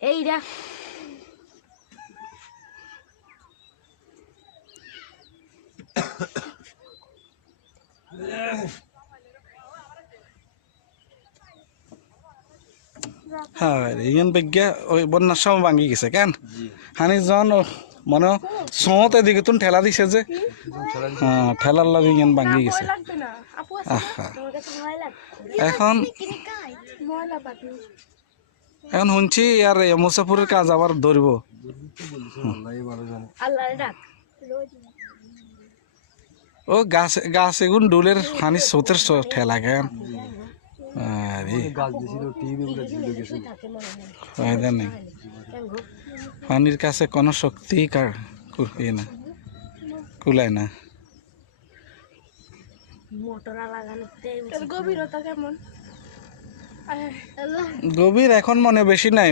এইটা হ্যাঁ ইন বিজ্ঞা ওই বন্যার সময় ভাঙি গেছে কেন হানি জন মনে সোঁত এদিকে তুমি ঠেলা দিছে যে হ্যাঁ ঠেলার লাগে ইয়ান ভাঙি গেছে লাগবে না আপু আছে আহা তোমার কাছে ভয় লাগবে এখন ময়লা পাতি এখন শুনছি আর মুসাফুরের কাজ আবার ধরব আল্লাহর ডাক ও গাছ গাছ এগুন ডুলের হানি সোতের ঠেলা কেন আরে ফায়দা নেই পানির কাছে কোনো শক্তি না কুলায় না মোটর লাগানোতে গভীরতা কেমন গভীর এখন মনে বেশি নাই